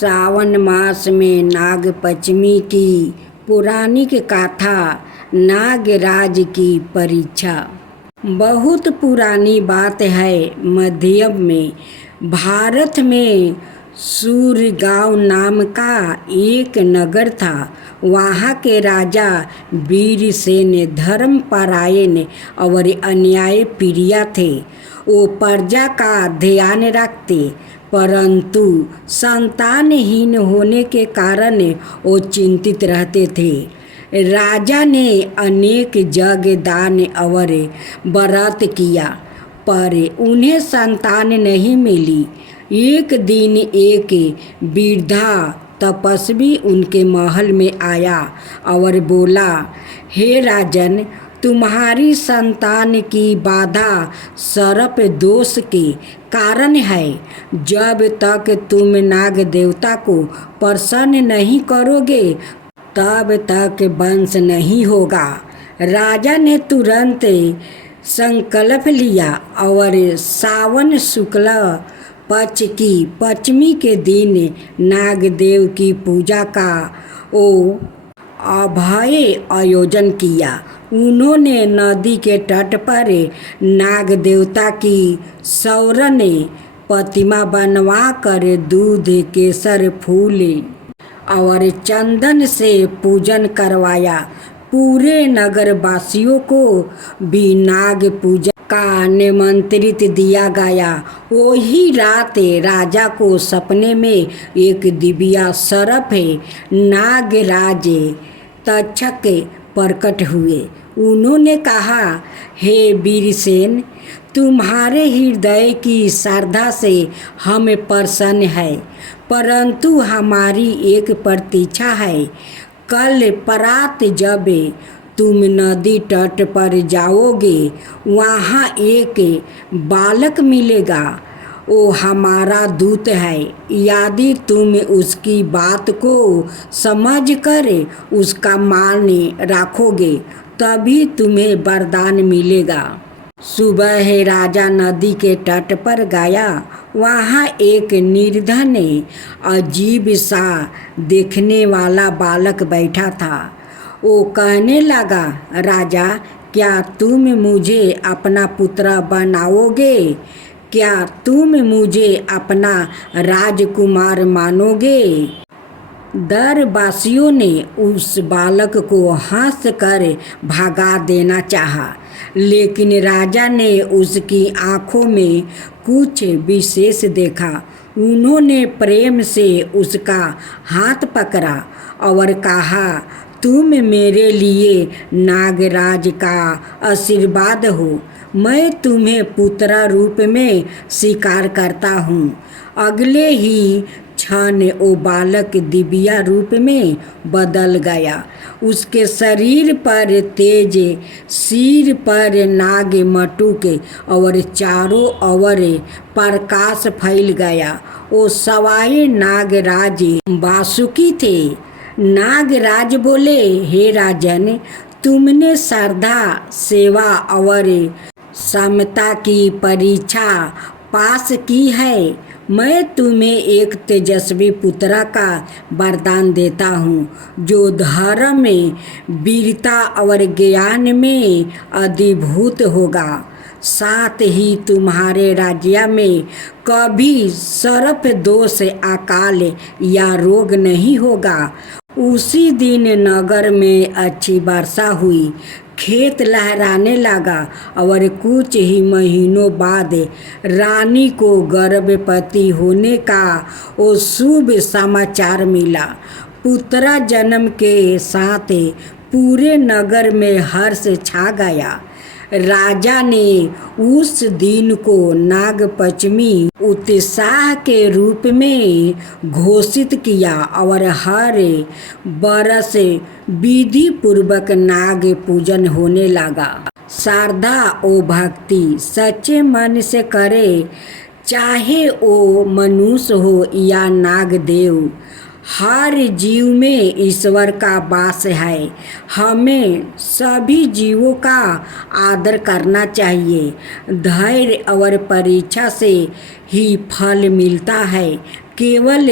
सावन मास में नाग पंचमी की पौराणिक गाथा नागराज की परीक्षा। बहुत पुरानी बात है। मध्य में भारत में सूरगांव नाम का एक नगर था। वहाँ के राजा वीरसेन धर्मपरायण और अन्याय प्रिय थे। वो प्रजा का ध्यान रखते, परंतु संतानहीन होने के कारण वो चिंतित रहते थे। राजा ने अनेक यज्ञ दान और व्रत किया, पर उन्हें संतान नहीं मिली। एक दिन एक वृद्धा तपस्वी उनके महल में आया और बोला, हे राजन, तुम्हारी संतान की बाधा सर्प दोष के कारण है। जब तक तुम नाग देवता को प्रसन्न नहीं करोगे तब तक वंश नहीं होगा। राजा ने तुरंत संकल्प लिया और सावन शुक्ल पक्ष की पंचमी के दिन नागदेव की पूजा का अभय आयोजन किया। उन्होंने नदी के तट पर नाग देवता की स्वर्ण प्रतिमा बनवा कर दूध, केसर, फूल और चंदन से पूजन करवाया। पूरे नगर वासियों को भी नाग पूजा का निमंत्रित दिया गया। वही रात राजा को सपने में एक दिव्य सर्प नागराज तक्षक प्रकट हुए। उन्होंने कहा, हे वीरसेन, तुम्हारे हृदय की श्रद्धा से हम प्रसन्न है, परंतु हमारी एक प्रतीक्षा है। कल प्रात जब तुम नदी तट पर जाओगे, वहाँ एक बालक मिलेगा। वो हमारा दूत है। यदि तुम उसकी बात को समझकर उसका मान रखोगे तभी तुम्हें वरदान मिलेगा। सुबह राजा नदी के तट पर गया। वहाँ एक निर्धन अजीब सा देखने वाला बालक बैठा था। वो कहने लगा, राजा, क्या तुम मुझे अपना पुत्र बनाओगे? क्या तुम मुझे अपना राजकुमार मानोगे? दरबासियों ने उस बालक को हंस कर भगा देना चाहा, लेकिन राजा ने उसकी आंखों में कुछ विशेष देखा। उन्होंने प्रेम से उसका हाथ पकड़ा और कहा, तुम मेरे लिए नागराज का आशीर्वाद हो। मैं तुम्हें पुत्र रूप में स्वीकार करता हूँ। अगले ही क्षण वो बालक दिव्य रूप में बदल गया। उसके शरीर पर तेज, सिर पर नाग मटुक और चारों ओर प्रकाश फैल गया। वो सवाई नागराज वासुकी थे। नागराज बोले, हे राजन, तुमने श्रद्धा, सेवा और समता की परीक्षा पास की है। मैं तुम्हें एक तेजस्वी पुत्र का वरदान देता हूँ, जो धर्म में, वीरता और ज्ञान में अधिभूत होगा। साथ ही तुम्हारे राज्य में कभी सर्प दोष, अकाल या रोग नहीं होगा। उसी दिन नगर में अच्छी वर्षा हुई। खेत लहराने लगा और कुछ ही महीनों बाद रानी को गर्भवती होने का वो शुभ समाचार मिला। पुत्र जन्म के साथ पूरे नगर में हर्ष छा गया। राजा ने उस दिन को नाग पंचमी उत्साह के रूप में घोषित किया और हर बरस विधि पूर्वक नाग पूजन होने लगा। श्रद्धा और भक्ति सच्चे मन से करे, चाहे वो मनुष्य हो या नागदेव, हर जीव में ईश्वर का वास है। हमें सभी जीवों का आदर करना चाहिए। धैर्य और परीक्षा से ही फल मिलता है। केवल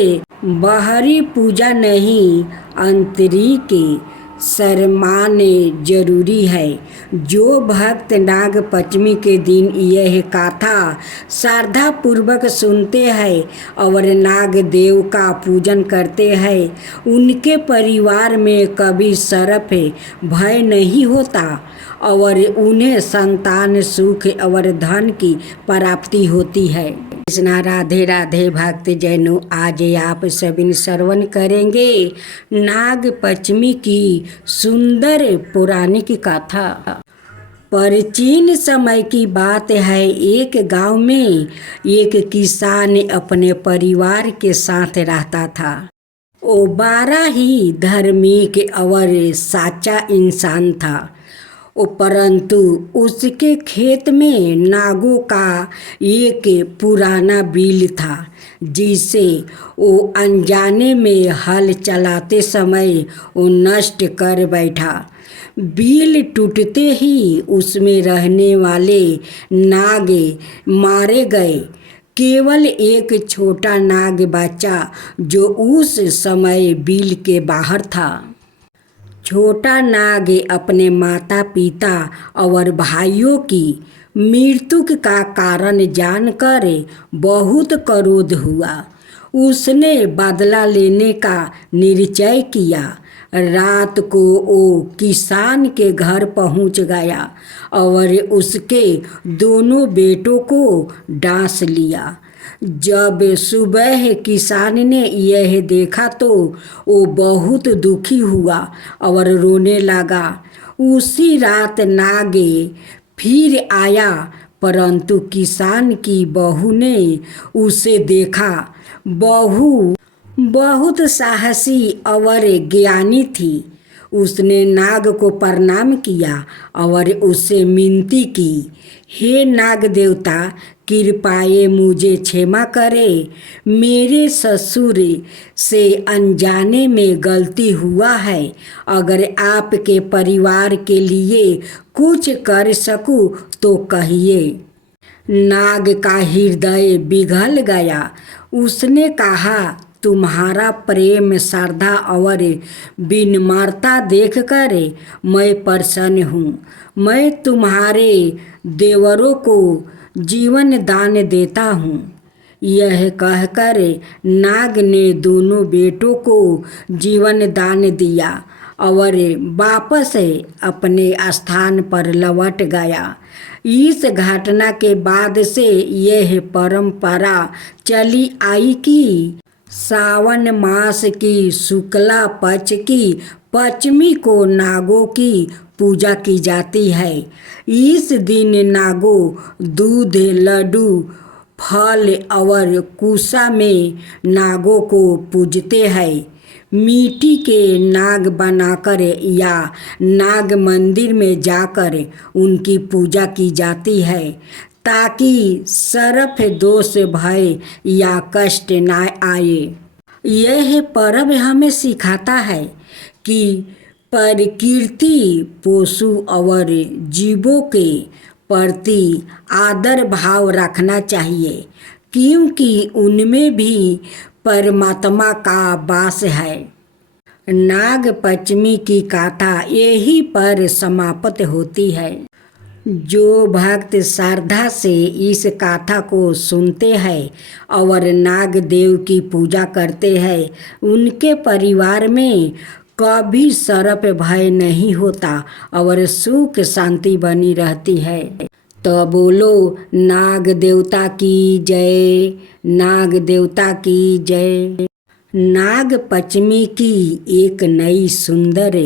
बाहरी पूजा नहीं, आंतरिक सम्मान जरूरी है। जो भक्त नाग पंचमी के दिन यह गाथा श्रद्धा पूर्वक सुनते हैं और नाग देव का पूजन करते हैं, उनके परिवार में कभी सर्प भय नहीं होता और उन्हें संतान सुख और धन की प्राप्ति होती है। कृष्णा राधे राधे भक्त जैनो, आज आप सभी श्रवण करेंगे नाग पंचमी की सुंदर पौराणिक गाथा। प्राचीन समय की बात है, एक गांव में एक किसान अपने परिवार के साथ रहता था। वो बड़ा ही धार्मिक और सच्चा इंसान था, परंतु उसके खेत में नागों का एक पुराना बिल था, जिसे वो अनजाने में हल चलाते समय वो नष्ट कर बैठा। बिल टूटते ही उसमें रहने वाले नाग मारे गए। केवल एक छोटा नाग बचा जो उस समय बिल के बाहर था। छोटा नाग अपने माता पिता और भाइयों की मृत्यु का कारण जानकर बहुत क्रोध हुआ। उसने बदला लेने का निश्चय किया। रात को वो किसान के घर पहुंच गया और उसके दोनों बेटों को डांस लिया। जब सुबह किसान ने यह देखा तो वो बहुत दुखी हुआ और रोने लगा। उसी रात नाग फिर आया, परंतु किसान की बहू ने उसे देखा। बहू बहुत साहसी और ज्ञानी थी। उसने नाग को प्रणाम किया और उससे विनती की, हे नाग देवता, कृपया मुझे क्षमा करें। मेरे ससुर से अनजाने में गलती हुआ है। अगर आपके परिवार के लिए कुछ कर सकूं तो कहिए। नाग का हृदय पिघल गया। उसने कहा, तुम्हारा प्रेम, श्रद्धा और विनम्रता देखकर मैं प्रसन्न हूँ। मैं तुम्हारे देवरों को जीवन दान देता हूँ। यह कहकर नाग ने दोनों बेटों को जीवन दान दिया और वापस अपने स्थान पर लौट गया। इस घटना के बाद से यह परंपरा चली आई कि सावन मास की शुक्ला पक्ष की पंचमी को नागों की पूजा की जाती है। इस दिन नागों दूध, लड्डू, फल और कुशा में नागों को पूजते हैं। मिट्टी के नाग बनाकर या नाग मंदिर में जाकर उनकी पूजा की जाती है, ताकि सर्प दोष, भय या कष्ट न आए। यह पर्व हमें सिखाता है कि प्रकृति, पशु और जीवों के प्रति आदर भाव रखना चाहिए, क्योंकि उनमें भी परमात्मा का वास है। नाग पंचमी की गाथा यही पर समाप्त होती है। जो भक्त श्रद्धा से इस गाथा को सुनते हैं और नाग देव की पूजा करते हैं, उनके परिवार में कभी सर्प भय नहीं होता और सुख शांति बनी रहती है। तो बोलो नाग देवता की जय, नाग देवता की जय। नाग पंचमी की एक नई सुंदर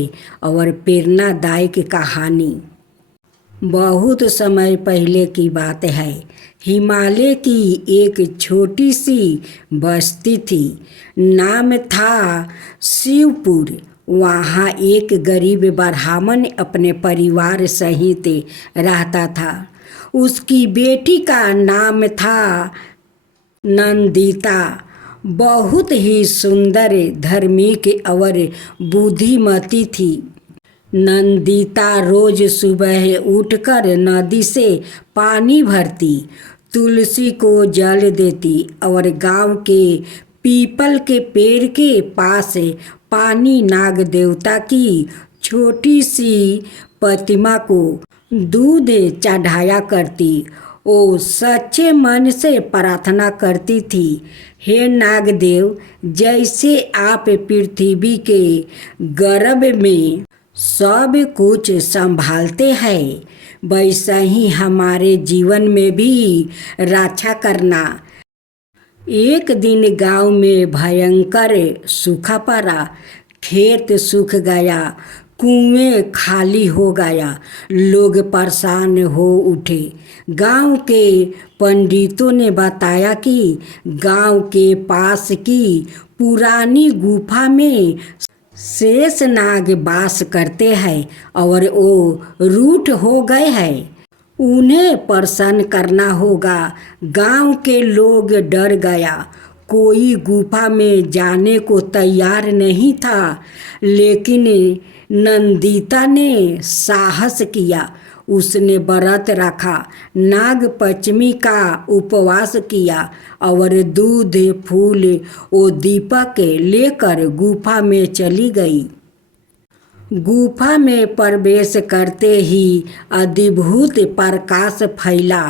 और प्रेरणादायक कहानी। बहुत समय पहले की बात है। हिमालय की एक छोटी सी बस्ती थी। नाम था शिवपुर। वहाँ एक गरीब ब्राह्मण अपने परिवार सहित रहता था। उसकी बेटी का नाम था नंदिता। बहुत ही सुंदर, धार्मिक और बुद्धिमती थी। नंदिता रोज सुबह उठकर नदी से पानी भरती, तुलसी को जल देती और गांव के पीपल के पेड़ के पास पानी नाग देवता की छोटी सी प्रतिमा को दूध चढ़ाया करती। वो सच्चे मन से प्रार्थना करती थी, हे नागदेव, जैसे आप पृथ्वी के गर्भ में सब कुछ संभालते हैं, वैसा ही हमारे जीवन में भी रक्षा करना। एक दिन गांव में भयंकर सूखा पड़ा। खेत सूख गया, कुएं खाली हो गया, लोग परेशान हो उठे। गांव के पंडितों ने बताया कि गांव के पास की पुरानी गुफा में शेष नाग वास करते हैं और वो रूठ हो गए हैं। उन्हें प्रसन्न करना होगा। गांव के लोग डर गया। कोई गुफा में जाने को तैयार नहीं था, लेकिन नंदिता ने साहस किया। उसने व्रत रखा, नाग पंचमी का उपवास किया और दूध फूल और दीपक लेकर गुफा में चली गई। गुफा में प्रवेश करते ही अद्भुत प्रकाश फैला।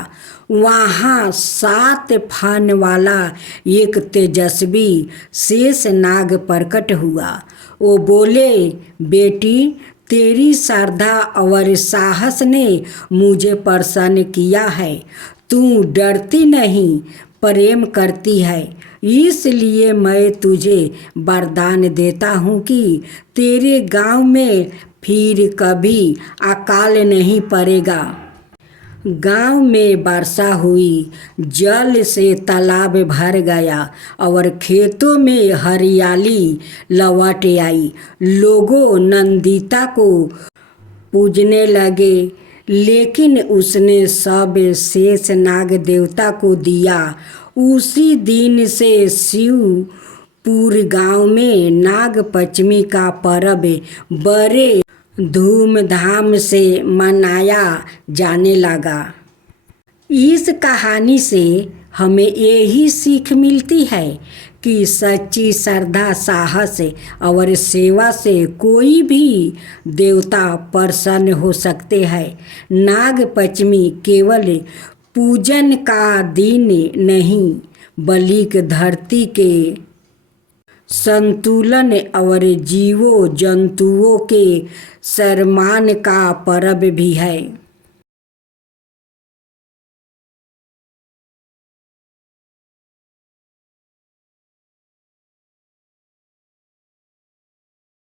वहाँ 7 फन वाला एक तेजस्वी शेष नाग प्रकट हुआ। वो बोले, बेटी, तेरी श्रद्धा और साहस ने मुझे प्रसन्न किया है। तू डरती नहीं, प्रेम करती है, इसलिए मैं तुझे वरदान देता हूँ कि तेरे गांव में फिर कभी अकाल नहीं पड़ेगा। गांव में वर्षा हुई, जल से तालाब भर गया और खेतों में हरियाली लौट आई। लोगों नंदिता को पूजने लगे, लेकिन उसने सब शेष नाग देवता को दिया। उसी दिन से शिवपुर गांव में नाग पंचमी का पर्व बड़े धूमधाम से मनाया जाने लगा। इस कहानी से हमें यही सीख मिलती है कि सच्ची श्रद्धा, साहस और सेवा से कोई भी देवता प्रसन्न हो सकते हैं। नाग पंचमी केवल पूजन का दिन नहीं, बल्कि धरती के संतुलन और जीवों जंतुओं के सम्मान का पर्व भी है।